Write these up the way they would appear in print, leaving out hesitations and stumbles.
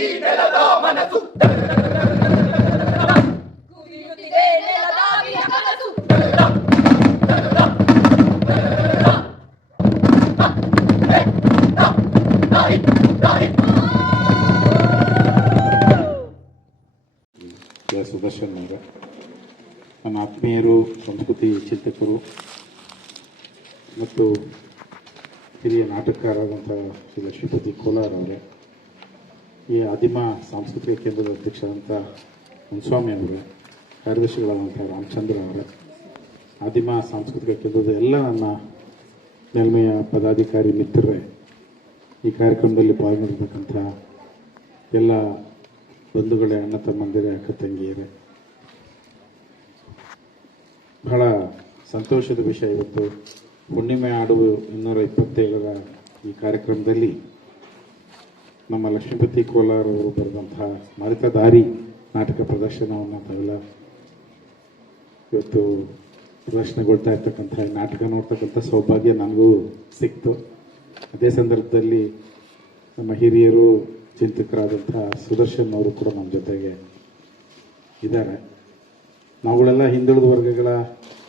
ಈ ನೆಲದ ಮನಸ್ಸು ಕುದಿಯುತ್ತಿದೆ ನೆಲದಾವಿಯ ಕನಸು. ಸುದರ್ಶನ್ ಅವರೇ, ನನ್ನ ಆತ್ಮೀಯರು, ಸಂಸ್ಕೃತಿ ಚಿಂತಕರು ಮತ್ತು ಹಿರಿಯ ನಾಟಕಕಾರರಾದಂಥ ಶ್ರೀ ಲಕ್ಷ್ಮೀಪತಿ ಕೋಲಾರ್ ಅವರೇ, ಈ ಆದಿಮ ಸಾಂಸ್ಕೃತಿಕ ಕೇಂದ್ರದ ಅಧ್ಯಕ್ಷರಾದಂಥ ಮುನ್ಸ್ವಾಮಿ ಅವರೇ, ಕಾರ್ಯದರ್ಶಿಗಳಾದಂಥ ರಾಮಚಂದ್ರ ಅವರೇ, ಆದಿಮ ಸಾಂಸ್ಕೃತಿಕ ಕೇಂದ್ರದ ಎಲ್ಲ ನನ್ನ ಮೇಲ್ಮೆಯ ಪದಾಧಿಕಾರಿ ಮಿತ್ರರೇ, ಈ ಕಾರ್ಯಕ್ರಮದಲ್ಲಿ ಭಾಗವಹಿಸಿರ್ತಕ್ಕಂಥ ಎಲ್ಲ ಬಂಧುಗಳೇ, ಅಣ್ಣ ತಮ್ಮಂದಿರೇ, ಅಕ್ಕ ತಂಗಿಯರೇ, ಬಹಳ ಸಂತೋಷದ ವಿಷಯ. ಇವತ್ತು ಹುಣ್ಣಿಮೆ ಆಡು 227ರ ಈ ಕಾರ್ಯಕ್ರಮದಲ್ಲಿ ನಮ್ಮ ಲಕ್ಷ್ಮೀಪತಿ ಕೋಲಾರ್ ಅವರು ಬರೆದಂತಹ ಮರೆತ ದಾರಿ ನಾಟಕ ಪ್ರದರ್ಶನವನ್ನು ತಾವೆಲ್ಲ ಇವತ್ತು ಪ್ರದರ್ಶನಗೊಳ್ತಾ ಇರ್ತಕ್ಕಂಥ ನಾಟಕ ನೋಡ್ತಕ್ಕಂಥ ಸೌಭಾಗ್ಯ ನನಗೂ ಸಿಕ್ತು. ಅದೇ ಸಂದರ್ಭದಲ್ಲಿ ನಮ್ಮ ಹಿರಿಯರು ಚಿಂತಕರಾದಂಥ ಸುದರ್ಶನ್ ಅವರು ಕೂಡ ನಮ್ಮ ಜೊತೆಗೆ ಇದ್ದಾರೆ. ನಾವುಗಳೆಲ್ಲ ಹಿಂದುಳಿದ ವರ್ಗಗಳ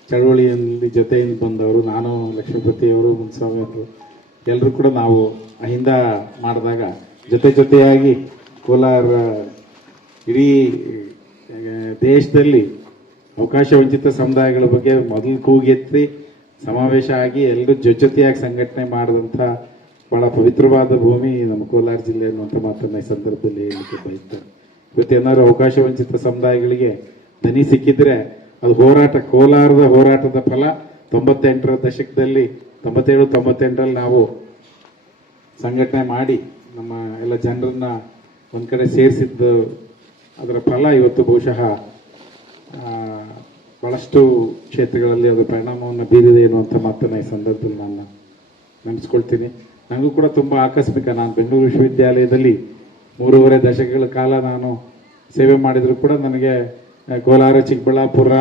ಚಳವಳಿಯಲ್ಲಿ ಜೊತೆಯಿಂದ ಬಂದವರು, ನಾನು, ಲಕ್ಷ್ಮೀಪತಿಯವರು, ಮುನ್ಸ್ವಾಮಿ ಅವರು ಎಲ್ಲರೂ ಕೂಡ ನಾವು ಅಹಿಂದ ಮಾಡಿದಾಗ ಜೊತೆಯಾಗಿ ಕೋಲಾರ ಇಡೀ ದೇಶದಲ್ಲಿ ಅವಕಾಶ ವಂಚಿತ ಸಮುದಾಯಗಳ ಬಗ್ಗೆ ಮೊದಲು ಕೂಗೆತ್ತಿ ಸಮಾವೇಶ ಆಗಿ ಎಲ್ಲರೂ ಜೊತೆಯಾಗಿ ಸಂಘಟನೆ ಮಾಡಿದಂಥ ಬಹಳ ಪವಿತ್ರವಾದ ಭೂಮಿ ನಮ್ಮ ಕೋಲಾರ ಜಿಲ್ಲೆ ಅನ್ನುವಂಥ ಮಾತನ್ನು ಈ ಸಂದರ್ಭದಲ್ಲಿ ಹೇಳಲಿಕ್ಕೆ ಬಯಸ್ತಾರೆ. ಇವತ್ತೇನಾದ್ರು ಅವಕಾಶ ವಂಚಿತ ಸಮುದಾಯಗಳಿಗೆ ದನಿ ಸಿಕ್ಕಿದ್ರೆ ಅದು ಕೋಲಾರದ ಹೋರಾಟದ ಫಲ. 98ರ ದಶಕದಲ್ಲಿ 97-98ರಲ್ಲಿ ನಾವು ಸಂಘಟನೆ ಮಾಡಿ ನಮ್ಮ ಎಲ್ಲ ಜನರನ್ನ ಒಂದು ಕಡೆ ಸೇರಿಸಿದ್ದು, ಅದರ ಫಲ ಇವತ್ತು ಬಹುಶಃ ಬಹಳಷ್ಟು ಕ್ಷೇತ್ರಗಳಲ್ಲಿ ಅದು ಪರಿಣಾಮವನ್ನು ಬೀರಿದೆ ಎನ್ನುವಂಥ ಮಾತನ್ನು ಈ ಸಂದರ್ಭದಲ್ಲಿ ನಾನು ನೆನೆಸ್ಕೊಳ್ತೀನಿ. ನನಗೂ ಕೂಡ ತುಂಬ ಆಕಸ್ಮಿಕ, ನಾನು ಬೆಂಗಳೂರು ವಿಶ್ವವಿದ್ಯಾಲಯದಲ್ಲಿ 3.5 ದಶಕಗಳ ಕಾಲ ನಾನು ಸೇವೆ ಮಾಡಿದ್ರು ಕೂಡ ನನಗೆ ಕೋಲಾರ, ಚಿಕ್ಕಬಳ್ಳಾಪುರ,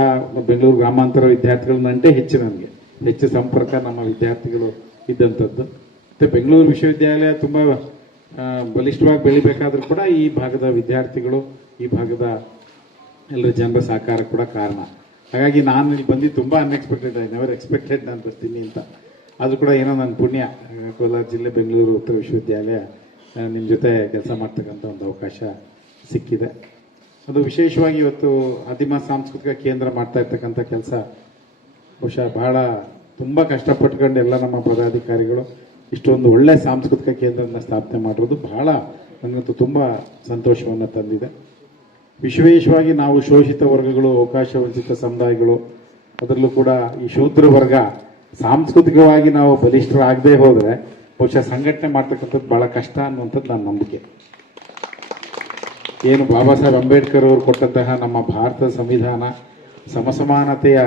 ಬೆಂಗಳೂರು ಗ್ರಾಮಾಂತರ ವಿದ್ಯಾರ್ಥಿಗಳ ನಂಟೆ ಹೆಚ್ಚು ಸಂಪರ್ಕ ನಮ್ಮ ವಿದ್ಯಾರ್ಥಿಗಳು ಇದ್ದಂಥದ್ದು. ಮತ್ತು ಬೆಂಗಳೂರು ವಿಶ್ವವಿದ್ಯಾಲಯ ತುಂಬ ಬಲಿಷ್ಠವಾಗಿ ಬೆಳಿಬೇಕಾದ್ರೂ ಕೂಡ ಈ ಭಾಗದ ವಿದ್ಯಾರ್ಥಿಗಳು, ಈ ಭಾಗದ ಎಲ್ಲರ ಜನರ ಸಹಕಾರ ಕೂಡ ಕಾರಣ. ಹಾಗಾಗಿ ನಾನು ಇಲ್ಲಿ ಬಂದು ತುಂಬ ಅನ್ಎಕ್ಸ್ಪೆಕ್ಟೆಡ್, ಐ ನೆವರ್ ಎಕ್ಸ್ಪೆಕ್ಟೆಡ್ ನಾನು ಬರ್ತೀನಿ ಅಂತ. ಅದು ಕೂಡ ಏನೋ ನನ್ನ ಪುಣ್ಯ, ಕೋಲಾರ ಜಿಲ್ಲೆ ಬೆಂಗಳೂರು ಉತ್ತರ ವಿಶ್ವವಿದ್ಯಾಲಯ ನಿಮ್ಮ ಜೊತೆ ಕೆಲಸ ಮಾಡ್ತಕ್ಕಂಥ ಒಂದು ಅವಕಾಶ ಸಿಕ್ಕಿದೆ. ಅದು ವಿಶೇಷವಾಗಿ ಇವತ್ತು ಆದಿಮ ಸಾಂಸ್ಕೃತಿಕ ಕೇಂದ್ರ ಮಾಡ್ತಾ ಇರ್ತಕ್ಕಂಥ ಕೆಲಸ ಬಹುಶಃ ಬಹಳ ತುಂಬ ಕಷ್ಟಪಟ್ಕೊಂಡು ಎಲ್ಲ ನಮ್ಮ ಪದಾಧಿಕಾರಿಗಳು ಇಷ್ಟೊಂದು ಒಳ್ಳೆ ಸಾಂಸ್ಕೃತಿಕ ಕೇಂದ್ರನ ಸ್ಥಾಪನೆ ಮಾಡಿರೋದು ಬಹಳ ನನಗಂತೂ ತುಂಬ ಸಂತೋಷವನ್ನು ತಂದಿದೆ. ವಿಶೇಷವಾಗಿ ನಾವು ಶೋಷಿತ ವರ್ಗಗಳು, ಅವಕಾಶ ವಂಚಿತ ಸಮುದಾಯಗಳು, ಅದರಲ್ಲೂ ಕೂಡ ಈ ಶೂದ್ರ ವರ್ಗ ಸಾಂಸ್ಕೃತಿಕವಾಗಿ ನಾವು ಬಲಿಷ್ಠರಾಗದೇ ಹೋದರೆ ಬಹುಶಃ ಸಂಘಟನೆ ಮಾಡ್ತಕ್ಕಂಥದ್ದು ಬಹಳ ಕಷ್ಟ ಅನ್ನುವಂಥದ್ದು ನನ್ನ ನಂಬಿಕೆ. ಏನು ಬಾಬಾ ಸಾಹೇಬ್ ಅಂಬೇಡ್ಕರ್ ಅವರು ಕೊಟ್ಟಂತಹ ನಮ್ಮ ಭಾರತದ ಸಂವಿಧಾನ ಸಮಸಮಾನತೆಯ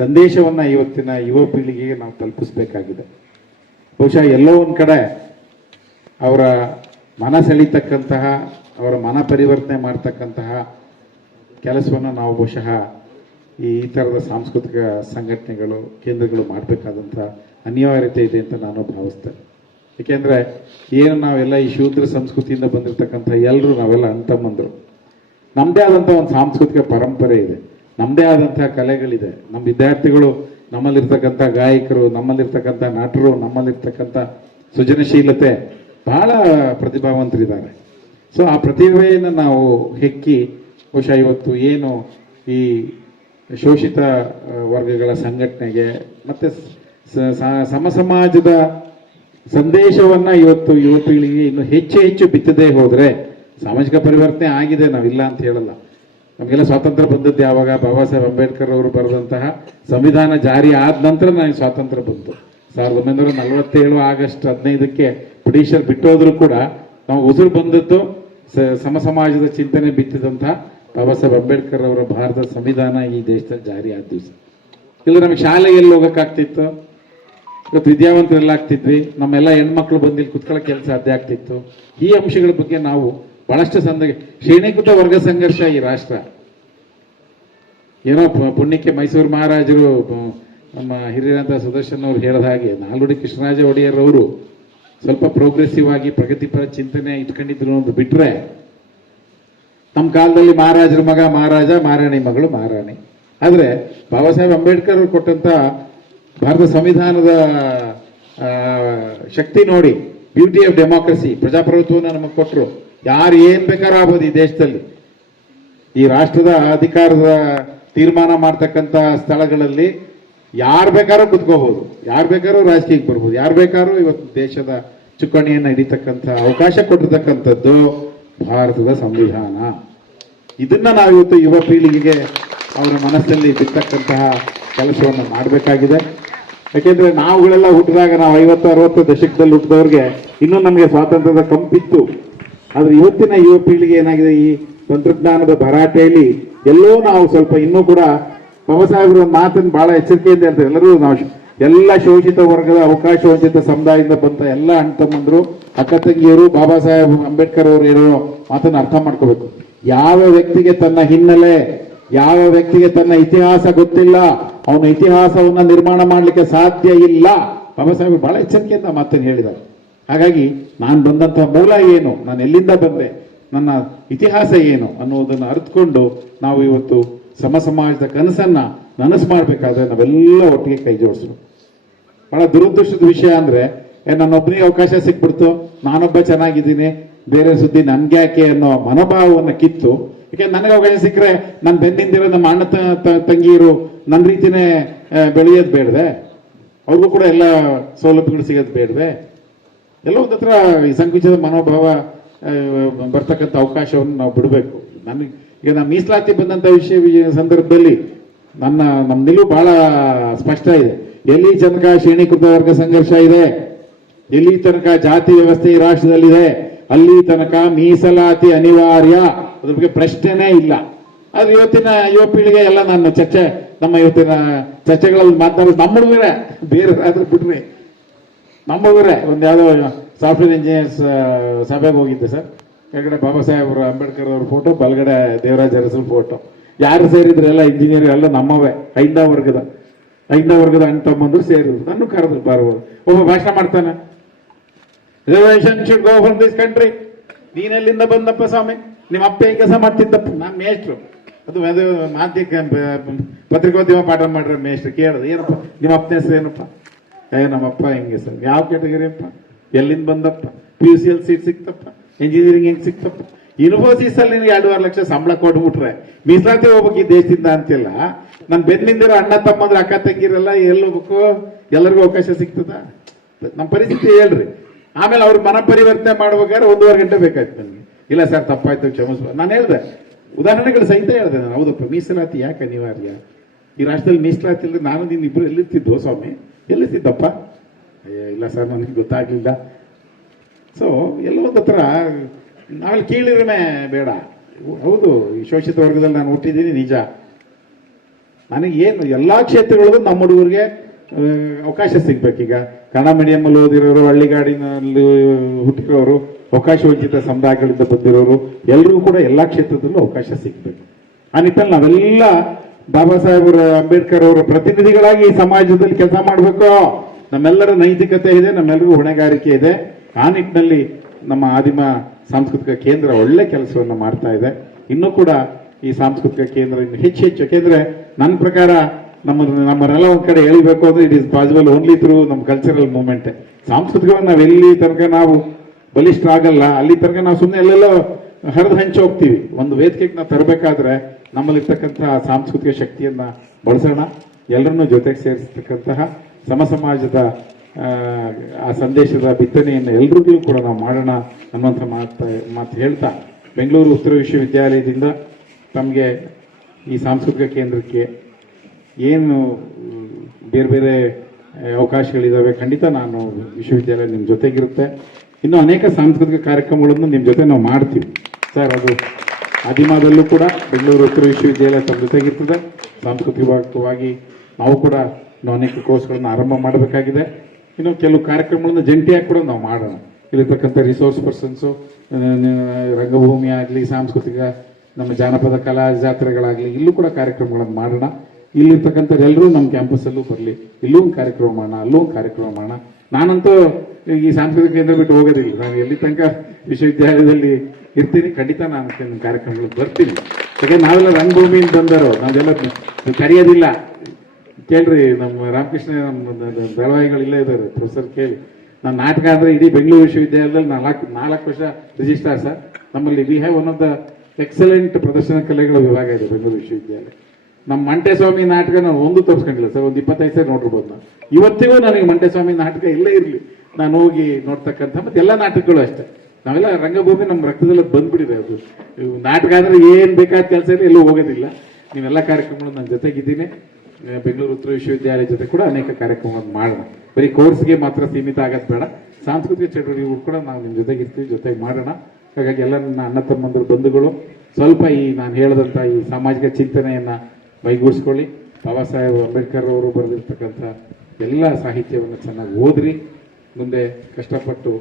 ಸಂದೇಶವನ್ನು ಇವತ್ತಿನ ಯುವ ಪೀಳಿಗೆಗೆ ನಾವು ತಲುಪಿಸಬೇಕಾಗಿದೆ. ಬಹುಶಃ ಎಲ್ಲೋ ಒಂದು ಕಡೆ ಅವರ ಮನ ಸೆಳೀತಕ್ಕಂತಹ, ಅವರ ಮನ ಪರಿವರ್ತನೆ ಮಾಡ್ತಕ್ಕಂತಹ ಕೆಲಸವನ್ನು ನಾವು ಬಹುಶಃ ಈ ಥರದ ಸಾಂಸ್ಕೃತಿಕ ಸಂಘಟನೆಗಳು, ಕೇಂದ್ರಗಳು ಮಾಡಬೇಕಾದಂಥ ಅನಿವಾರ್ಯತೆ ಇದೆ ಅಂತ ನಾನು ಭಾವಿಸ್ತೇನೆ. ಏಕೆಂದರೆ ಏನು ನಾವೆಲ್ಲ ಈ ಶೂದ್ರ ಸಂಸ್ಕೃತಿಯಿಂದ ಬಂದಿರತಕ್ಕಂಥ ಎಲ್ಲರೂ ನಾವೆಲ್ಲ ಅಣ್ತಮ್ಮಂದರು. ನಮ್ಮದೇ ಆದಂಥ ಒಂದು ಸಾಂಸ್ಕೃತಿಕ ಪರಂಪರೆ ಇದೆ, ನಮ್ಮದೇ ಆದಂಥ ಕಲೆಗಳಿದೆ. ನಮ್ಮ ವಿದ್ಯಾರ್ಥಿಗಳು, ನಮ್ಮಲ್ಲಿರ್ತಕ್ಕಂಥ ಗಾಯಕರು, ನಮ್ಮಲ್ಲಿರ್ತಕ್ಕಂಥ ನಟರು, ನಮ್ಮಲ್ಲಿರ್ತಕ್ಕಂಥ ಸೃಜನಶೀಲತೆ ಬಹಳ ಪ್ರತಿಭಾವಂತರಿದ್ದಾರೆ. ಸೊ ಆ ಪ್ರತಿಭೆಯನ್ನು ನಾವು ಹೆಕ್ಕಿ ಬಹುಶಃ ಇವತ್ತು ಏನು ಈ ಶೋಷಿತ ವರ್ಗಗಳ ಸಂಘಟನೆಗೆ ಮತ್ತು ಸಮಸಮಾಜದ ಸಂದೇಶವನ್ನು ಇವತ್ತು ಯುವ ಪೀಳಿಗೆ ಇನ್ನು ಹೆಚ್ಚು ಬಿತ್ತದೇ ಹೋದರೆ ಸಾಮಾಜಿಕ ಪರಿವರ್ತನೆ ಆಗಿದೆ, ನಾವಿಲ್ಲ ಅಂತ ಹೇಳಲ್ಲ. ನಮಗೆಲ್ಲ ಸ್ವಾತಂತ್ರ್ಯ ಬಂದದ್ದು ಯಾವಾಗ? ಬಾಬಾ ಸಾಹೇಬ್ ಅಂಬೇಡ್ಕರ್ ಅವರು ಬರೆದಂತಹ ಸಂವಿಧಾನ ಜಾರಿ ಆದ ನಂತರ ನನಗೆ ಸ್ವಾತಂತ್ರ್ಯ ಬಂತು. 1947 ಆಗಸ್ಟ್ 15ಕ್ಕೆ ಬ್ರಿಟಿಷರ್ ಬಿಟ್ಟೋದ್ರು ಕೂಡ ನಾವು ಉಸಿರು ಬಂದದ್ದು ಸಮಸಮಾಜದ ಚಿಂತನೆ ಬಿತ್ತಿದಂತಹ ಬಾಬಾ ಸಾಹೇಬ್ ಅಂಬೇಡ್ಕರ್ ಅವರ ಭಾರತದ ಸಂವಿಧಾನ ಈ ದೇಶದಲ್ಲಿ ಜಾರಿ ಆದ ದಿವಸ. ಇಲ್ಲ ನಮಗೆ ಶಾಲೆಗೆ ಎಲ್ಲಿ ಹೋಗೋಕ್ಕಾಗ್ತಿತ್ತು? ಇವತ್ತು ವಿದ್ಯಾವಂತರೆಲ್ಲ ಆಗ್ತಿದ್ವಿ, ನಮ್ಮೆಲ್ಲ ಹೆಣ್ಮಕ್ಳು ಬಂದು ಇಲ್ಲಿ ಕುತ್ಕೊಳ್ಳೋಕೆ ಕೆಲಸ ಸಾಧ್ಯ ಆಗ್ತಿತ್ತು. ಈ ಅಂಶಗಳ ಬಗ್ಗೆ ನಾವು ಬಹಳಷ್ಟು ಶ್ರೇಣೀಕೃತ ವರ್ಗ ಸಂಘರ್ಷ ಈ ರಾಷ್ಟ್ರ. ಏನೋ ಪುಣ್ಯಕ್ಕೆ ಮೈಸೂರು ಮಹಾರಾಜರು ನಮ್ಮ ಹಿರಿಯರಂತ ಸುದರ್ಶನ್ ಅವರು ಹೇಳಿದ ಹಾಗೆ ನಾಲ್ವಡಿ ಕೃಷ್ಣರಾಜ ಒಡೆಯರ್ ಅವರು ಸ್ವಲ್ಪ ಪ್ರೋಗ್ರೆಸಿವ್ ಆಗಿ ಪ್ರಗತಿಪರ ಚಿಂತನೆ ಇಟ್ಕೊಂಡಿದ್ರು ಅಂತ ಬಿಟ್ರೆ ನಮ್ಮ ಕಾಲದಲ್ಲಿ ಮಹಾರಾಜರ ಮಗ ಮಹಾರಾಜ, ಮಹಾರಾಣಿ ಮಗಳು ಮಹಾರಾಣಿ. ಆದರೆ ಬಾಬಾ ಸಾಹೇಬ್ ಅಂಬೇಡ್ಕರ್ ಅವರು ಕೊಟ್ಟಂತ ಭಾರತ ಸಂವಿಧಾನದ ಶಕ್ತಿ ನೋಡಿ, ಬ್ಯೂಟಿ ಆಫ್ ಡೆಮಾಕ್ರಸಿ, ಪ್ರಜಾಪ್ರಭುತ್ವವನ್ನು ನಮಗೆ ಕೊಟ್ಟರು. ಯಾರು ಏನ್ ಬೇಕಾದ್ರೂ ಆಗ್ಬೋದು ಈ ದೇಶದಲ್ಲಿ. ಈ ರಾಷ್ಟ್ರದ ಅಧಿಕಾರದ ತೀರ್ಮಾನ ಮಾಡ್ತಕ್ಕಂಥ ಸ್ಥಳಗಳಲ್ಲಿ ಯಾರು ಬೇಕಾದ್ರೂ ಕುತ್ಕೋಬಹುದು, ಯಾರು ಬೇಕಾದ್ರೂ ರಾಜಕೀಯಕ್ಕೆ ಬರ್ಬೋದು, ಯಾರು ಬೇಕಾದ್ರೂ ಇವತ್ತು ದೇಶದ ಚುಕ್ಕಾಣಿಯನ್ನು ಹಿಡಿತಕ್ಕಂಥ ಅವಕಾಶ ಕೊಟ್ಟಿರ್ತಕ್ಕಂಥದ್ದು ಭಾರತದ ಸಂವಿಧಾನ. ಇದನ್ನ ನಾವಿವತ್ತು ಯುವ ಪೀಳಿಗೆಗೆ ಅವರ ಮನಸ್ಸಲ್ಲಿ ಬಿತ್ತಕ್ಕಂತಹ ಕೆಲಸವನ್ನು ಮಾಡಬೇಕಾಗಿದೆ. ಯಾಕೆಂದ್ರೆ ನಾವುಗಳೆಲ್ಲ ಹುಟ್ಟಿದಾಗ ನಾವು 50-60 ದಶಕದಲ್ಲಿ ಹುಟ್ಟಿದವ್ರಿಗೆ ಇನ್ನೂ ನಮಗೆ ಸ್ವಾತಂತ್ರ್ಯದ ಕಂಪಿತ್ತು. ಆದ್ರೆ ಇವತ್ತಿನ ಯುವ ಪೀಳಿಗೆ ಏನಾಗಿದೆ, ಈ ತಂತ್ರಜ್ಞಾನದ ಭರಾಟೆಯಲ್ಲಿ ಎಲ್ಲೋ ನಾವು ಸ್ವಲ್ಪ ಇನ್ನೂ ಕೂಡ ಬಾಬಾ ಸಾಹೇಬರು ಒಂದು ಮಾತನ್ನು ಬಹಳ ಎಚ್ಚರಿಕೆಯಿಂದ ಹೇಳ್ತಾರೆ. ಎಲ್ಲರೂ ನಾವು ಎಲ್ಲ ಶೋಷಿತ ವರ್ಗದ ಅವಕಾಶ ವಂಚಿತ ಸಮುದಾಯದಿಂದ ಬಂದ ಎಲ್ಲ ಅಣ್ಣ ತಮ್ಮಂದ್ರು, ಅಕ್ಕ ತಂಗಿಯರು ಬಾಬಾ ಸಾಹೇಬ್ ಅಂಬೇಡ್ಕರ್ ಅವರು ಹೇಳೋ ಮಾತನ್ನು ಅರ್ಥ ಮಾಡ್ಕೋಬೇಕು. ಯಾವ ವ್ಯಕ್ತಿಗೆ ತನ್ನ ಹಿನ್ನೆಲೆ, ಯಾವ ವ್ಯಕ್ತಿಗೆ ತನ್ನ ಇತಿಹಾಸ ಗೊತ್ತಿಲ್ಲ, ಅವನ ಇತಿಹಾಸವನ್ನ ನಿರ್ಮಾಣ ಮಾಡಲಿಕ್ಕೆ ಸಾಧ್ಯ ಇಲ್ಲ. ಬಾಬಾ ಸಾಹೇಬ್ ಬಹಳ ಎಚ್ಚರಿಕೆಯಿಂದ ಮಾತನ್ನು ಹೇಳಿದ್ದಾರೆ. ಹಾಗಾಗಿ ನಾನು ಬಂದಂತಹ ಮೂಲ ಏನು, ನಾನು ಎಲ್ಲಿಂದ ಬಂದೆ, ನನ್ನ ಇತಿಹಾಸ ಏನು ಅನ್ನೋದನ್ನು ಅರಿತುಕೊಂಡು ನಾವು ಇವತ್ತು ಸಮಾಜದ ಕನಸನ್ನ ನನಸು ಮಾಡಬೇಕಾದ್ರೆ ನಾವೆಲ್ಲ ಒಟ್ಟಿಗೆ ಕೈ ಜೋಡಿಸ್ಬೇಕು. ಬಹಳ ದುರದೃಷ್ಟದ ವಿಷಯ ಅಂದ್ರೆ ನನ್ನೊಬ್ಬನಿಗೆ ಅವಕಾಶ ಸಿಕ್ಬಿಡ್ತು, ನಾನೊಬ್ಬ ಚೆನ್ನಾಗಿದ್ದೀನಿ, ಬೇರೆ ಸುದ್ದಿ ನನ್ಗ್ಯಾಕೆ ಅನ್ನೋ ಮನೋಭಾವವನ್ನು ಕಿತ್ತು, ಯಾಕೆ ನನಗೆ ಅವಕಾಶ ಸಿಕ್ಕರೆ ನನ್ನ ಬೆನ್ನಿಂದಿರೋ ನಮ್ಮ ಅಣ್ಣ ತಂಗಿಯರು ನನ್ನ ರೀತಿನೇ ಬೆಳೆಯೋದು ಬೇಡವೆ, ಅವ್ರಿಗೂ ಕೂಡ ಎಲ್ಲ ಸೌಲಭ್ಯಗಳು ಸಿಗೋದು ಬೇಡವೆ. ಎಲ್ಲೋ ಒಂದು ಹತ್ರ ಈ ಸಂಕುಚಿತ ಮನೋಭಾವ ಬರ್ತಕ್ಕಂಥ ಅವಕಾಶವನ್ನು ನಾವು ಬಿಡಬೇಕು. ನನಗೆ ಈಗ ನಮ್ಮ ಮೀಸಲಾತಿ ಬಂದಂತ ವಿಷಯ ಸಂದರ್ಭದಲ್ಲಿ ನಮ್ಮ ನಿಲುವು ಬಹಳ ಸ್ಪಷ್ಟ ಇದೆ. ಎಲ್ಲಿ ತನಕ ಶ್ರೇಣೀಕೃತ ವರ್ಗ ಸಂಘರ್ಷ ಇದೆ, ಎಲ್ಲಿ ತನಕ ಜಾತಿ ವ್ಯವಸ್ಥೆ ಈ ರಾಷ್ಟ್ರದಲ್ಲಿದೆ, ಅಲ್ಲಿ ತನಕ ಮೀಸಲಾತಿ ಅನಿವಾರ್ಯ, ಅದ್ರ ಬಗ್ಗೆ ಪ್ರಶ್ನೆನೇ ಇಲ್ಲ. ಆದ್ರೆ ಇವತ್ತಿನ ಯುವ ಪೀಳಿಗೆ ಎಲ್ಲ ನಾನು ನಮ್ಮ ಇವತ್ತಿನ ಚರ್ಚೆಗಳಲ್ಲಿ ಮಾತನಾಡೋದು ನಮ್ಮ ಹುಡುಗರೇ, ಬೇರೆ ಆದ್ರೆ ಬಿಡ್ರಿ, ನಮ್ಮ ಹುಡುಗರೇ. ಒಂದು ಯಾವುದೋ ಸಾಫ್ಟ್ವೇರ್ ಇಂಜಿನಿಯರ್ಸ್ ಸಭೆಗೆ ಹೋಗಿದ್ದೆ ಸರ್. ಕೆಳಗಡೆ ಬಾಬಾ ಸಾಹೇಬ್ ಅಂಬೇಡ್ಕರ್ ಅವ್ರ ಫೋಟೋ, ಬಲಗಡೆ ದೇವರಾಜ ಅರಸಲ್ ಫೋಟೋ. ಯಾರು ಸೇರಿದ್ರೆ ಎಲ್ಲ ಇಂಜಿನಿಯರ್ ಎಲ್ಲ ನಮ್ಮವೇ, ಐದನೇ ವರ್ಗದ ಅಣ್ಣ ತಮ್ಮಂದ್ರು ಸೇರಿದ್ರು. ನನ್ನ ಕರೆದ್ರು ಬರಬಹುದು. ಒಬ್ಬ ಭಾಷಣ ಮಾಡ್ತಾನೆ, reservation should go from this country. ನೀನೆಲ್ಲಿಂದ ಬಂದಪ್ಪ ಸ್ವಾಮಿ, ನಿಮ್ಮ ಅಪ್ಪ ಈ ಕೆಲಸ ಮಾಡ್ತಿದ್ದಪ್ಪ. ನಾನು ಮೇಷ್ಟ್ರು, ಅದು ಪತ್ರಿಕೋದ್ಯಮ ಪಾಠ ಮಾಡ್ರೆ ಮೇಷ್ಟ್ರು. ಕೇಳೋದು, ಏನಪ್ಪ ನಿಮ್ಮ ಅಪ್ಪನ ಹೆಸರು ಏನಪ್ಪ? ನಮ್ಮಪ್ಪ ಹಿಂಗೆ ಸರ್. ಯಾವ ಕ್ಯಾಟಗರಿ ಅಪ್ಪ, ಎಲ್ಲಿಂದ ಬಂದಪ್ಪ, PUC ಅಲ್ಲಿ ಸೀಟ್ ಸಿಕ್ತಪ್ಪ, ಇಂಜಿನಿಯರಿಂಗ್ ಹೆಂಗ್ ಸಿಕ್ತಪ್ಪ, ಯೂನಿವರ್ಸಿಟೀಸ್ ಅಲ್ಲಿ ನಿನಗೆ 2.5 ಲಕ್ಷ ಸಂಬಳ ಕೊಟ್ಬಿಟ್ರೆ ಮೀಸಲಾತಿ ಹೋಗ್ಬೇಕು ಈ ದೇಶದಿಂದ ಅಂತಿಲ್ಲ. ನನ್ ಬೆನ್ನಿಂದಿರೋ ಅಣ್ಣ ತಮ್ಮಂದ್ರೆ ಅಕ್ಕ ತಂಗಿರಲ್ಲ, ಎಲ್ಲಿ ಹೋಗ್ಬೇಕು, ಎಲ್ಲರಿಗೂ ಅವಕಾಶ ಸಿಗ್ತದ? ನಮ್ಮ ಪರಿಸ್ಥಿತಿ ಹೇಳ್ರಿ. ಆಮೇಲೆ ಅವ್ರ ಮನ ಪರಿವರ್ತನೆ ಮಾಡ್ಬೇಕಾದ್ರೆ 1.5 ಗಂಟೆ ಬೇಕಾಯ್ತು ನನಗೆ. ಇಲ್ಲ ಸರ್ ತಪ್ಪಾಯ್ತು, ಕ್ಷಮಿಸ್ಬ. ನಾನು ಹೇಳ್ದೆ, ಉದಾಹರಣೆಗಳು ಸಹಿತ ಹೇಳ್ದೆ ನಾನು. ಹೌದಪ್ಪ, ಮೀಸಲಾತಿ ಯಾಕೆ ಅನಿವಾರ್ಯ? ಈ ರಾಷ್ಟ್ರದಲ್ಲಿ ಮೀಸಲಾತಿ ಇಲ್ಲದೆ ನಾನು ನೀನು ಇಬ್ರು ಎಲ್ಲಿರ್ತಿದ್ವೋ ಸ್ವಾಮಿ, ಎಲ್ಲಿರ್ತಿದ್ದಪ್ಪ? ಇಲ್ಲ ಸರ್ ನನಗೆ ಗೊತ್ತಾಗ್ಲಿಲ್ಲ. ಸೊ ಎಲ್ಲ ಒಂದು ಹತ್ರ ನಾವೆಲ್ಲ ಕೀಳಿರಮೆ ಬೇಡ. ಹೌದು, ಈ ಶೋಷಿತ ವರ್ಗದಲ್ಲಿ ನಾನು ಹುಟ್ಟಿದ್ದೀನಿ ನಿಜ. ನನಗೇನು ಎಲ್ಲಾ ಕ್ಷೇತ್ರಗಳಲ್ಲೂ ನಮ್ಮ ಹುಡುಗರಿಗೆ ಅವಕಾಶ ಸಿಗ್ಬೇಕೀಗ. ಕನ್ನಡ ಮೀಡಿಯಂ ಅಲ್ಲಿ ಓದಿರೋರು, ಹಳ್ಳಿಗಾಡಿನಲ್ಲಿ ಹುಟ್ಟಿರೋರು, ಅವಕಾಶ ವಂಚಿತ ಸಮುದಾಯಗಳಿಂದ ಬಂದಿರೋರು ಎಲ್ಲರಿಗೂ ಕೂಡ ಎಲ್ಲಾ ಕ್ಷೇತ್ರದಲ್ಲೂ ಅವಕಾಶ ಸಿಗ್ಬೇಕು. ಆ ನಿಟ್ಟಲ್ಲಿ ನಾವೆಲ್ಲ ಬಾಬಾ ಸಾಹೇಬ್ ಅಂಬೇಡ್ಕರ್ ಅವರ ಪ್ರತಿನಿಧಿಗಳಾಗಿ ಈ ಸಮಾಜದಲ್ಲಿ ಕೆಲಸ ಮಾಡಬೇಕು. ನಮ್ಮೆಲ್ಲರ ನೈತಿಕತೆ ಇದೆ, ನಮ್ಮೆಲ್ಲರಿಗೂ ಹೊಣೆಗಾರಿಕೆ ಇದೆ. ಆ ನಿಟ್ಟಿನಲ್ಲಿ ನಮ್ಮ ಆದಿಮ ಸಾಂಸ್ಕೃತಿಕ ಕೇಂದ್ರ ಒಳ್ಳೆ ಕೆಲಸವನ್ನು ಮಾಡ್ತಾ ಇದೆ. ಇನ್ನೂ ಕೂಡ ಈ ಸಾಂಸ್ಕೃತಿಕ ಕೇಂದ್ರ ಇನ್ನು ಹೆಚ್ಚು, ಯಾಕೆಂದ್ರೆ ನನ್ನ ಪ್ರಕಾರ ನಮ್ಮನ್ನೆಲ್ಲ ಒಂದ್ ಕಡೆ ಎಳಿಬೇಕು ಅಂದ್ರೆ it is possible only through ನಮ್ಮ ಕಲ್ಚರಲ್ ಮೂವ್ಮೆಂಟ್. ಸಾಂಸ್ಕೃತಿಕವನ್ನು ನಾವೆಲ್ಲಿ ತನಕ ನಾವು ಬಲಿಷ್ಠ ಆಗಲ್ಲ, ಅಲ್ಲಿ ತನಕ ನಾವು ಸುಮ್ಮನೆ ಎಲ್ಲೆಲ್ಲೋ ಹರಿದು ಹಂಚಿ ಹೋಗ್ತೀವಿ. ಒಂದು ವೇದಿಕೆಗೆ ನಾವು ತರಬೇಕಾದ್ರೆ ನಮ್ಮಲ್ಲಿರ್ತಕ್ಕಂತಹ ಸಾಂಸ್ಕೃತಿಕ ಶಕ್ತಿಯನ್ನ ಬಳಸೋಣ. ಎಲ್ಲರನ್ನೂ ಜೊತೆಗೆ ಸೇರಿಸ್ತಕ್ಕಂತಹ ಸಮಾಜದ ಆ ಸಂದೇಶದ ಬಿತ್ತನೆಯನ್ನು ಎಲ್ರಿಗೂ ಕೂಡ ನಾವು ಮಾಡೋಣ ಅನ್ನುವಂಥ ಮಾತು ಹೇಳ್ತಾ, ಬೆಂಗಳೂರು ಉತ್ತರ ವಿಶ್ವವಿದ್ಯಾಲಯದಿಂದ ತಮಗೆ ಈ ಸಾಂಸ್ಕೃತಿಕ ಕೇಂದ್ರಕ್ಕೆ ಏನು ಬೇರೆ ಬೇರೆ ಅವಕಾಶಗಳಿದ್ದಾವೆ, ಖಂಡಿತ ನಾನು ವಿಶ್ವವಿದ್ಯಾಲಯ ನಿಮ್ಮ ಜೊತೆಗಿರುತ್ತೆ. ಇನ್ನು ಅನೇಕ ಸಾಂಸ್ಕೃತಿಕ ಕಾರ್ಯಕ್ರಮಗಳನ್ನು ನಿಮ್ಮ ಜೊತೆ ನಾವು ಮಾಡ್ತೀವಿ ಸರ್. ಅದು ಆದಿಮಾದಲ್ಲೂ ಕೂಡ ಬೆಂಗಳೂರು ಉತ್ತರ ವಿಶ್ವವಿದ್ಯಾಲಯ ತಮ್ಮ ಜೊತೆಗಿರ್ತದೆ. ಸಾಂಸ್ಕೃತಿಕವಾಗಿ ನಾವು ಕೂಡ ಅನೇಕ ಕೋರ್ಸ್ಗಳನ್ನು ಆರಂಭ ಮಾಡಬೇಕಾಗಿದೆ. ಇನ್ನು ಕೆಲವು ಕಾರ್ಯಕ್ರಮಗಳನ್ನು ಜಂಟಿಯಾಗಿ ಕೂಡ ನಾವು ಮಾಡೋಣ. ಇಲ್ಲಿರ್ತಕ್ಕಂಥ ರಿಸೋರ್ಸ್ ಪರ್ಸನ್ಸು, ರಂಗಭೂಮಿ ಆಗಲಿ, ಸಾಂಸ್ಕೃತಿಕ ನಮ್ಮ ಜಾನಪದ ಕಲಾ ಜಾತ್ರೆಗಳಾಗಲಿ, ಇಲ್ಲೂ ಕೂಡ ಕಾರ್ಯಕ್ರಮಗಳನ್ನು ಮಾಡೋಣ. ಇಲ್ಲಿರ್ತಕ್ಕಂಥದ್ದೆಲ್ಲರೂ ನಮ್ಮ ಕ್ಯಾಂಪಸ್ಸಲ್ಲೂ ಬರಲಿ, ಇಲ್ಲೂ ಒಂದು ಕಾರ್ಯಕ್ರಮ ಮಾಡೋಣ, ಅಲ್ಲೂ ಒಂದು ಕಾರ್ಯಕ್ರಮ ಮಾಡೋಣ. ನಾನಂತೂ ಈ ಸಾಂಸ್ಕೃತಿಕ ಕೇಂದ್ರ ಬಿಟ್ಟು ಹೋಗೋದಿಲ್ಲ. ನಾನು ಎಲ್ಲಿ ತನಕ ವಿಶ್ವವಿದ್ಯಾಲಯದಲ್ಲಿ ಇರ್ತೀನಿ, ಖಂಡಿತ ನಾನು ಕೆಲವು ಕಾರ್ಯಕ್ರಮಗಳಿಗೆ ಬರ್ತೀನಿ. ಯಾಕಂದ್ರೆ ನಾವೆಲ್ಲ ರಂಗಭೂಮಿಯಿಂದ ಬಂದರು, ನಾವೆಲ್ಲ ಕರೆಯೋದಿಲ್ಲ. ಕೇಳ್ರಿ, ನಮ್ಮ ರಾಮಕೃಷ್ಣ ನಮ್ಮ ಧಾರಾವಾಹಿಗಳಿಲ್ಲ ಇದ್ದಾರೆ, ಪ್ರೊಫೆಸರ್ ಕೇಳಿ. ನಾನು ನಾಟಕ ಅಂದರೆ ಇಡೀ ಬೆಂಗಳೂರು ವಿಶ್ವವಿದ್ಯಾಲಯದಲ್ಲಿ 4 ವರ್ಷ ರಿಜಿಸ್ಟ್ರಾರ್ ಸರ್. ನಮ್ಮಲ್ಲಿ we have one of the excellent ಪ್ರದರ್ಶನ ಕಲೆಗಳ ವಿಭಾಗ ಇದೆ ಬೆಂಗಳೂರು ವಿಶ್ವವಿದ್ಯಾಲಯ. ನಮ್ಮ ಮಂಟೇಸ್ವಾಮಿ ನಾಟಕ ನಾವು ಒಂದು ತೋರಿಸ್ಕೊಂಡಿಲ್ಲ ಸರ್, ಒಂದು 25 ಸರಿ ನೋಡಿರ್ಬೋದು ನಾವು. ಇವತ್ತಿಗೂ ನನಗೆ ಮಂಟೇಸ್ವಾಮಿ ನಾಟಕ ಇಲ್ಲೇ ಇರಲಿ, ನಾನು ಹೋಗಿ ನೋಡ್ತಕ್ಕಂಥ ಮತ್ತೆ ಎಲ್ಲ ನಾಟಕಗಳು ಅಷ್ಟೇ. ನಾವೆಲ್ಲ ರಂಗಭೂಮಿ ನಮ್ಮ ರಕ್ತದಲ್ಲಿ ಬಂದ್ಬಿಟ್ಟಿದೆ. ಅದು ನಾಟಕ ಅಂದರೆ ಏನು ಬೇಕಾದ ಕೆಲಸ ಇಲ್ಲ, ಎಲ್ಲೂ ಹೋಗೋದಿಲ್ಲ. ನೀವೆಲ್ಲ ಕಾರ್ಯಕ್ರಮಗಳು ನನ್ನ ಜೊತೆಗಿದ್ದೀನಿ. ಬೆಂಗಳೂರು ಉತ್ತರ ವಿಶ್ವವಿದ್ಯಾಲಯ ಜೊತೆ ಕೂಡ ಅನೇಕ ಕಾರ್ಯಕ್ರಮಗಳನ್ನು ಮಾಡೋಣ. ಬರೀ ಕೋರ್ಸ್ಗೆ ಮಾತ್ರ ಸೀಮಿತ ಆಗೋದು ಬೇಡ, ಸಾಂಸ್ಕೃತಿಕ ಚಟುವಟಿಕೆಗಳು ಕೂಡ ನಾವು ನಿಮ್ಮ ಜೊತೆಗಿರ್ತೀವಿ, ಜೊತೆಗೆ ಮಾಡೋಣ. ಹಾಗಾಗಿ ಎಲ್ಲ ನನ್ನ ಅಣ್ಣ ತಮ್ಮಂದರು ಬಂಧುಗಳು ಸ್ವಲ್ಪ ಈ ನಾನು ಹೇಳಿದಂಥ ಈ ಸಾಮಾಜಿಕ ಚಿಂತನೆಯನ್ನು ಮೈಗೂಡಿಸ್ಕೊಳ್ಳಿ. ಬಾಬಾ ಸಾಹೇಬ್ ಅಂಬೇಡ್ಕರ್ ಅವರು ಬರೆದಿರ್ತಕ್ಕಂಥ ಎಲ್ಲ ಸಾಹಿತ್ಯವನ್ನು ಚೆನ್ನಾಗಿ ಓದ್ರಿ. ಮುಂದೆ ಕಷ್ಟಪಟ್ಟು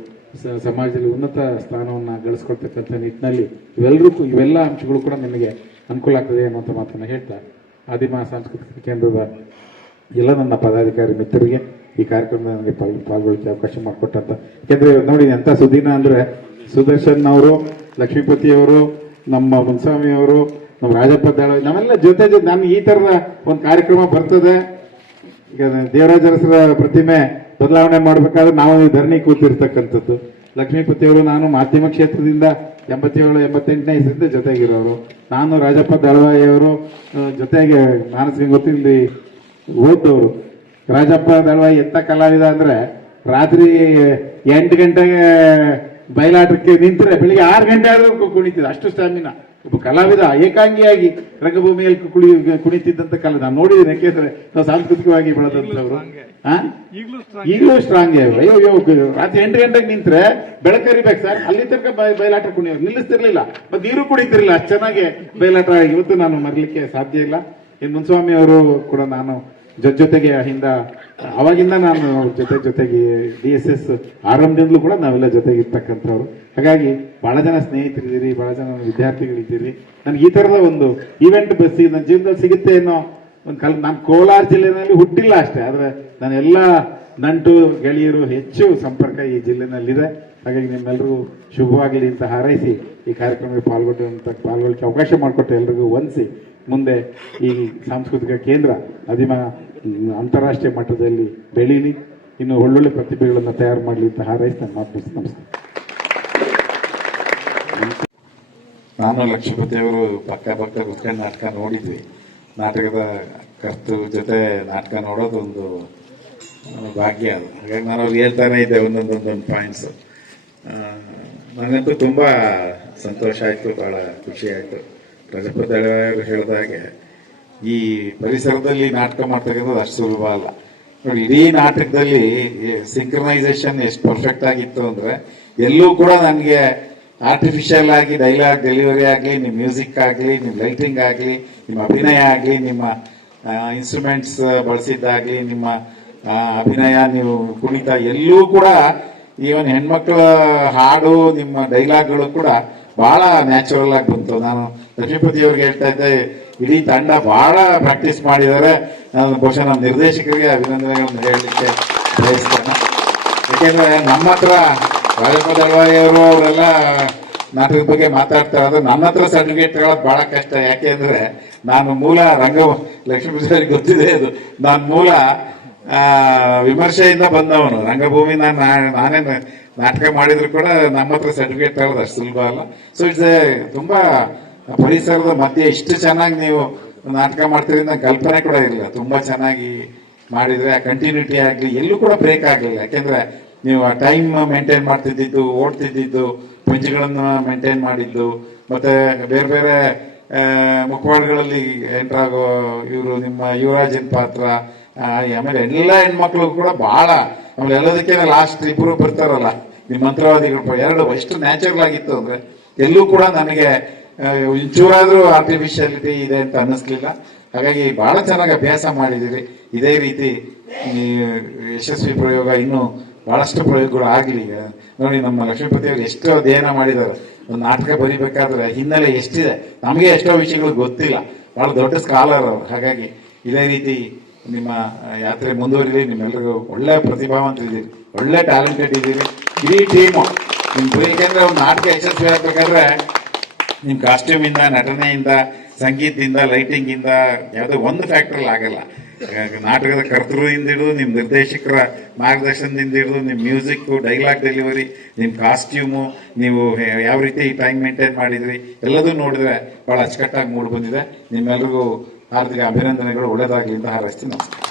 ಸಮಾಜದಲ್ಲಿ ಉನ್ನತ ಸ್ಥಾನವನ್ನು ಗಳಿಸ್ಕೊಳ್ತಕ್ಕಂಥ ನಿಟ್ಟಿನಲ್ಲಿ ಇವೆಲ್ಲ ಅಂಶಗಳು ಕೂಡ ನಿಮಗೆ ಅನುಕೂಲ ಆಗ್ತದೆ ಅನ್ನುವಂಥ ಮಾತನ್ನು ಹೇಳ್ತಾ, ಆದಿಮ ಸಾಂಸ್ಕೃತಿಕ ಕೇಂದ್ರದ ಎಲ್ಲ ನನ್ನ ಪದಾಧಿಕಾರಿ ಮಿತ್ರರಿಗೆ ಈ ಕಾರ್ಯಕ್ರಮದಲ್ಲಿ ನನಗೆ ಪಾಲ್ಗೊಳ್ಳಕ್ಕೆ ಅವಕಾಶ ಮಾಡಿಕೊಟ್ಟಂತ. ಯಾಕೆಂದರೆ ನೋಡಿ, ಎಂಥ ಸುದಿನ ಅಂದರೆ ಸುದರ್ಶನ್ ಅವರು, ಲಕ್ಷ್ಮೀಪತಿಯವರು, ನಮ್ಮ ಮುನ್ಸ್ವಾಮಿಯವರು, ನಮ್ಮ ರಾಜಪ್ಪ ದಾಳವಾಯಿ, ನಾವೆಲ್ಲ ಜೊತೆ ನಾನು ಈ ಥರದ ಒಂದು ಕಾರ್ಯಕ್ರಮ ಬರ್ತದೆ. ಈಗ ದೇವರಾಜ ಅರಸರ ಪ್ರತಿಮೆ ಬದಲಾವಣೆ ಮಾಡಬೇಕಾದ್ರೆ ನಾವು ಧರಣಿ ಕೂತಿರ್ತಕ್ಕಂಥದ್ದು. ಲಕ್ಷ್ಮೀಪತಿಯವರು, ನಾನು ಮಾಧ್ಯಮ ಕ್ಷೇತ್ರದಿಂದ 87-88ನೇ ಇಸರಿಂದ ಜೊತೆಗಿರೋರು. ನಾನು ರಾಜಪ್ಪ ದಳವಾಯಿಯವರು ಜೊತೆಗೆ ಮಾನಸಿಕ ಗೊತ್ತಿಲ್ಲಿ ಓದ್ದವರು. ರಾಜಪ್ಪ ದಳವಾಯಿ ಎಂಥ ಕಲಾವಿದ ಅಂದರೆ ರಾತ್ರಿ 8 ಗಂಟೆಗೆ ಬಯಲಾಟಕ್ಕೆ ನಿಂತರೆ ಬೆಳಿಗ್ಗೆ 6 ಗಂಟೆ ಆದರೂ ಕುಣಿತಿದ್ದ, ಅಷ್ಟು ಸ್ಟ್ಯಾಮಿನಾ. ಒಬ್ಬ ಕಲಾವಿದ ಏಕಾಂಗಿಯಾಗಿ ರಂಗಭೂಮಿಯಲ್ಲಿ ಕುಣಿತಿದ್ದಂತ ಕಾಲ ನಾನು ನೋಡಿದ್ದೀನಿ. ಯಾಕೆಂದ್ರೆ ನಾವು ಸಾಂಸ್ಕೃತಿಕವಾಗಿ ಬೆಳೆದಂಥವ್ರು. ಈಗಲೂ ಸ್ಟ್ರಾಂಗ್. ಅಯ್ಯೋ, ರಾತ್ರಿ 8 ಗಂಟೆಗೆ ನಿಂತ್ರೆ ಬೆಳಕರಿಬೇಕು ಸರ್, ಅಲ್ಲಿ ತನಕ ಬಯಲಾಟ ಕುಣಿಯೋರು ನಿಲ್ಲಿಸ್ತಿರ್ಲಿಲ್ಲ, ಮತ್ತೆ ನೀರು ಕುಣಿತಿರ್ಲಿಲ್ಲ, ಅಷ್ಟು ಚೆನ್ನಾಗಿ ಬಯಲಾಟ. ಇವತ್ತು ನಾನು ಮರಲಿಕ್ಕೆ ಸಾಧ್ಯ ಇಲ್ಲ. ಇನ್ನು ಮುನ್ಸ್ವಾಮಿ ಅವರು ಕೂಡ ನಾನು ಜೊತೆಗೆ ಅವಾಗಿಂದ ನಾನು ಜೊತೆಗೆ DSS ಆರಂಭದಿಂದಲೂ ಕೂಡ ನಾವೆಲ್ಲ ಜೊತೆಗೆ ಇರ್ತಕ್ಕಂಥವ್ರು. ಹಾಗಾಗಿ ಬಹಳ ಜನ ಸ್ನೇಹಿತರಿದ್ದೀರಿ, ಬಹಳ ಜನ ವಿದ್ಯಾರ್ಥಿಗಳಿದ್ದೀರಿ. ನನಗೆ ಈ ಥರದ ಒಂದು ಈವೆಂಟ್ ಬಸ್ ನನ್ನ ಜೀವನದಲ್ಲಿ ಸಿಗುತ್ತೆ ಅನ್ನೋ ಒಂದು ನಾನು ಕೋಲಾರ ಜಿಲ್ಲೆಯಲ್ಲಿ ಹುಟ್ಟಿಲ್ಲ ಅಷ್ಟೇ, ಆದರೆ ನಾನೆಲ್ಲ ನಂಟು ಗೆಳೆಯರು ಹೆಚ್ಚು ಸಂಪರ್ಕ ಈ ಜಿಲ್ಲೆನಲ್ಲಿದೆ. ಹಾಗಾಗಿ ನಿಮ್ಮೆಲ್ಲರಿಗೂ ಶುಭವಾಗಲಿ ಅಂತ ಹಾರೈಸಿ ಈ ಕಾರ್ಯಕ್ರಮಕ್ಕೆ ಪಾಲ್ಗೊಳ್ಳಕ್ಕೆ ಅವಕಾಶ ಮಾಡಿಕೊಟ್ಟು ಎಲ್ರಿಗೂ ವಂದಿಸಿ, ಮುಂದೆ ಈ ಸಾಂಸ್ಕೃತಿಕ ಕೇಂದ್ರ ಆದಿಮ ಅಂತಾರಾಷ್ಟ್ರೀಯ ಮಟ್ಟದಲ್ಲಿ ಬೆಳೀಲಿ, ಇನ್ನು ಒಳ್ಳೊಳ್ಳೆ ಪ್ರತಿಭೆಗಳನ್ನು ತಯಾರು ಮಾಡಲಿ ಅಂತ ಹಾರೈಸಿ ನಾನು ಮಾತು ನಮಸ್ಕಾರ. ನಾನು ಲಕ್ಷ್ಮೀಪತಿಯವರು ಪಕ್ಕ ಕುತ್ಕೊಂಡು ನಾಟಕ ನೋಡಿದ್ವಿ. ನಾಟಕದ ಕರ್ತು ಜೊತೆ ನಾಟಕ ನೋಡೋದೊಂದು ಭಾಗ್ಯ ಅದು. ಹಾಗಾಗಿ ನಾನು ಅವ್ರು ಹೇಳ್ತಾನೆ ಇದ್ದೆ ಒಂದೊಂದು ಪಾಯಿಂಟ್ಸು. ನನಗಂತೂ ತುಂಬ ಸಂತೋಷ ಆಯಿತು, ಭಾಳ ಖುಷಿ ಆಯಿತು. ರಾಜಪ್ಪ ದಳವಾಯಿಯವರು ಹೇಳಿದ ಹಾಗೆ ಈ ಪರಿಸರದಲ್ಲಿ ನಾಟಕ ಮಾಡ್ತಕ್ಕಂಥದ್ದು ಅಷ್ಟು ಸುಲಭ ಅಲ್ಲ. ನೋಡಿ, ಇಡೀ ನಾಟಕದಲ್ಲಿ ಸಿಂಕ್ರನೈಸೇಷನ್ ಎಷ್ಟು ಪರ್ಫೆಕ್ಟ್ ಆಗಿತ್ತು ಅಂದರೆ ಎಲ್ಲೂ ಕೂಡ ನನಗೆ ಆರ್ಟಿಫಿಷಿಯಲ್ ಆಗಿ ಡೈಲಾಗ್ ಡೆಲಿವರಿ ಆಗಲಿ, ನಿಮ್ಮ ಮ್ಯೂಸಿಕ್ ಆಗಲಿ, ನಿಮ್ಮ ಲೈಟಿಂಗ್ ಆಗಲಿ, ನಿಮ್ಮ ಅಭಿನಯ ಆಗಲಿ, ನಿಮ್ಮ ಇನ್ಸ್ಟ್ರೂಮೆಂಟ್ಸ್ ಬಳಸಿದ್ದಾಗಲಿ, ನಿಮ್ಮ ಅಭಿನಯ, ನೀವು ಕುಣಿತ ಎಲ್ಲೂ ಕೂಡ ಈವನ್ ಹೆಣ್ಮಕ್ಳ ಹಾಡು, ನಿಮ್ಮ ಡೈಲಾಗ್ಗಳು ಕೂಡ ಬಹಳ ನ್ಯಾಚುರಲ್ ಆಗಿ ಬಂತು. ನಾನು ಲಕ್ಷ್ಮೀಪತಿ ಅವ್ರಿಗೆ ಹೇಳ್ತಾ ಇದ್ದೆ, ಇಡೀ ತಂಡ ಬಹಳ ಪ್ರಾಕ್ಟೀಸ್ ಮಾಡಿದ್ದಾರೆ. ನಾನು ಬಹುಶಃ ನಮ್ಮ ನಿರ್ದೇಶಕರಿಗೆ ಅಭಿನಂದನೆಗಳನ್ನು ಹೇಳಲಿಕ್ಕೆ ಬಯಸ್ತೇನೆ. ಯಾಕೆಂದ್ರೆ ನಮ್ಮ ಹತ್ರ ರಾಜಪ್ಪ ದಳವಾಯಿ ಅವರೆಲ್ಲ ನಾಟಕದ ಬಗ್ಗೆ ಮಾತಾಡ್ತಾರೆ, ಆದ್ರೆ ನನ್ನ ಹತ್ರ ಸರ್ಟಿಫಿಕೇಟ್ ತಗೊಳ್ಳೋದು ಬಹಳ ಕಷ್ಟ. ಯಾಕೆಂದ್ರೆ ನಾನು ಮೂಲ ಲಕ್ಷ್ಮೀಪತಿ ಗೊತ್ತಿದೆ ಅದು, ನಾನು ಮೂಲ ವಿಮರ್ಶೆಯಿಂದ ಬಂದವನು. ರಂಗಭೂಮಿ ನಾನೇ ನಾಟಕ ಮಾಡಿದ್ರು ಕೂಡ ನಮ್ಮ ಹತ್ರ ಸರ್ಟಿಫಿಕೇಟ್ ತಗೊಳ್ಳೋದು ಅಷ್ಟು ಸುಲಭ ಅಲ್ಲ. ಸೊ ಇಟ್ಸ್ ತುಂಬಾ ಪರಿಸರದ ಮಧ್ಯೆ ಇಷ್ಟು ಚೆನ್ನಾಗಿ ನೀವು ನಾಟಕ ಮಾಡ್ತೀರಿ ಅಂತ ಕಲ್ಪನೆ ಕೂಡ ಇರಲಿಲ್ಲ. ತುಂಬಾ ಚೆನ್ನಾಗಿ ಮಾಡಿದ್ರೆ ಕಂಟಿನ್ಯೂಟಿ ಆಗಲಿ, ಎಲ್ಲೂ ಕೂಡ ಬ್ರೇಕ್ ಆಗಲಿಲ್ಲ. ಯಾಕೆಂದ್ರೆ ನೀವು ಆ ಟೈಮ್ ಮೇಂಟೈನ್ ಮಾಡ್ತಿದ್ದು, ಓಡ್ತಿದ್ದು, ಪಂಚ್ಗಳನ್ನು ಮೇಂಟೈನ್ ಮಾಡಿದ್ದು, ಮತ್ತೆ ಬೇರೆ ಬೇರೆ ಮುಖವಾಡಗಳಲ್ಲಿ ಎಂಟ್ರಾಗೋ ಇವರು ನಿಮ್ಮ ಯುವರಾಜನ್ ಪಾತ್ರ, ಆಮೇಲೆ ಎಲ್ಲ ಹೆಣ್ಮಕ್ಳು ಕೂಡ ಬಹಳ, ಆಮೇಲೆ ಎಲ್ಲದಕ್ಕೆ ಲಾಸ್ಟ್ ಇಬ್ಬರು ಬರ್ತಾರಲ್ಲ ನಿಮ್ಮ ಮಂತ್ರವಾದಿಗಳು, ಎರಡು ಎಷ್ಟು ನ್ಯಾಚುರಲ್ ಆಗಿತ್ತು ಅಂದ್ರೆ ಎಲ್ಲೂ ಕೂಡ ನನಗೆ ಒಂಚೂರಾದ್ರೂ ಆರ್ಟಿಫಿಷಿಯಾಲಿಟಿ ಇದೆ ಅಂತ ಅನ್ನಿಸ್ಲಿಲ್ಲ. ಹಾಗಾಗಿ ಬಹಳ ಚೆನ್ನಾಗಿ ಅಭ್ಯಾಸ ಮಾಡಿದಿರಿ. ಇದೇ ರೀತಿ ಯಶಸ್ವಿ ಪ್ರಯೋಗ ಇನ್ನೂ ಬಹಳಷ್ಟು ಪ್ರಯೋಗಗಳು ಆಗಲಿ. ನೋಡಿ, ನಮ್ಮ ಲಕ್ಷ್ಮೀಪತಿ ಅವರು ಎಷ್ಟೋ ಅಧ್ಯಯನ ಮಾಡಿದ್ದಾರೆ. ಒಂದು ನಾಟಕ ಬರೀಬೇಕಾದ್ರೆ ಹಿನ್ನೆಲೆ ಎಷ್ಟಿದೆ, ನಮಗೆ ಎಷ್ಟೋ ವಿಷಯಗಳು ಗೊತ್ತಿಲ್ಲ. ಬಹಳ ದೊಡ್ಡ ಸ್ಕಾಲರ್ ಅವರು. ಹಾಗಾಗಿ ಇದೇ ರೀತಿ ನಿಮ್ಮ ಯಾತ್ರೆ ಮುಂದುವರಿಲಿ. ನಿಮ್ಮೆಲ್ಲರಿಗೂ ಒಳ್ಳೆ ಪ್ರತಿಭಾವಂತರಿದ್ದೀರಿ, ಒಳ್ಳೆ ಟ್ಯಾಲೆಂಟೆಡ್ ಇದ್ದೀರಿ. ಇಡೀ ಟೀಮು ಏಕೆಂದ್ರೆ ಒಂದು ನಾಟಕ ಯಶಸ್ವಿ ಆಗ್ಬೇಕಾದ್ರೆ ನಿಮ್ಮ ಕಾಸ್ಟ್ಯೂಮಿಂದ, ನಟನೆಯಿಂದ, ಸಂಗೀತದಿಂದ, ಲೈಟಿಂಗಿಂದ ಯಾವುದೋ ಒಂದು ಫ್ಯಾಕ್ಟ್ರಲ್ಲಿ ಆಗಲ್ಲ. ನಾಟಕದ ಕರ್ತೃದಿಂದ ಹಿಡಿದು ನಿಮ್ಮ ನಿರ್ದೇಶಕರ ಮಾರ್ಗದರ್ಶನದಿಂದ ಹಿಡಿದು ನಿಮ್ಮ ಮ್ಯೂಸಿಕ್ಕು, ಡೈಲಾಗ್ ಡೆಲಿವರಿ, ನಿಮ್ಮ ಕಾಸ್ಟ್ಯೂಮು, ನೀವು ಯಾವ ರೀತಿ ಟೈಮ್ ಮೇಂಟೈನ್ ಮಾಡಿದ್ರಿ ಎಲ್ಲದೂ ನೋಡಿದ್ರೆ ಭಾಳ ಅಚ್ಚುಕಟ್ಟಾಗಿ ಮೂಡಿ ಬಂದಿದೆ. ನಿಮ್ಮೆಲ್ಲರಿಗೂ ಹಾರ್ದಿಕ ಅಭಿನಂದನೆಗಳು, ಒಳ್ಳೆಯದಾಗಲಿ ಅಂತ ಹಾರೈಸ್ತೀನಿ. ನಮಸ್ಕಾರ.